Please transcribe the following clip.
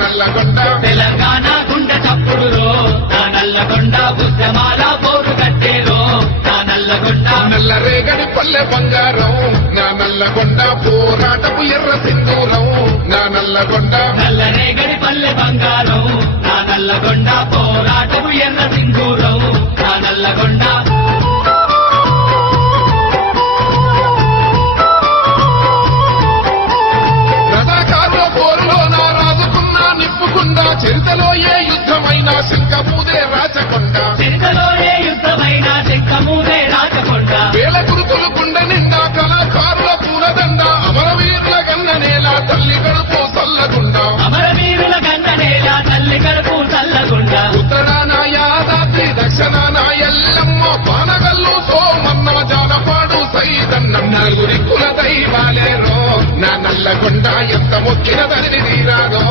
నల్లగొండ తెలంగాణ గుండె చప్పుడురో నా నల్లగొండ ఉద్యమాల పోరు కట్టేరో నా నల్లగొండ నల్లరేగడి పల్లె బంగారం నా నల్లగొండ పోరాటపు ఎర్ర సింధూరం నా నల్లగొండ నల్లరేగడి పల్లె బంగారం నా నల్లగొండ పోరాటపు ఎర్ర సింధూరం నా నల్లగొండ చరితలో ఏ యుద్ధమైనా శంఖమూదే రాచకొండ చరితలో ఏ యుద్ధమైనా శంఖమూదే రాచకొండ వేల గురుకులు గుండె నిండా కళాకారుల పూలదండ అమరవీరుల గన్ననేల తల్లి గడుపు చల్లగుండ అమరవీరుల గన్ననేల తల్లి గడుపు చల్లగుండ ఉత్తరాన యాదాద్రి దక్షిణాన ఎల్లమ్మ పానగల్లు సోమన్న జానపాడు సైదన్నం నలుగురి కుల దైవాలేరో నా నల్లగొండ ఎంత మొక్కిన తల్లి తీరారో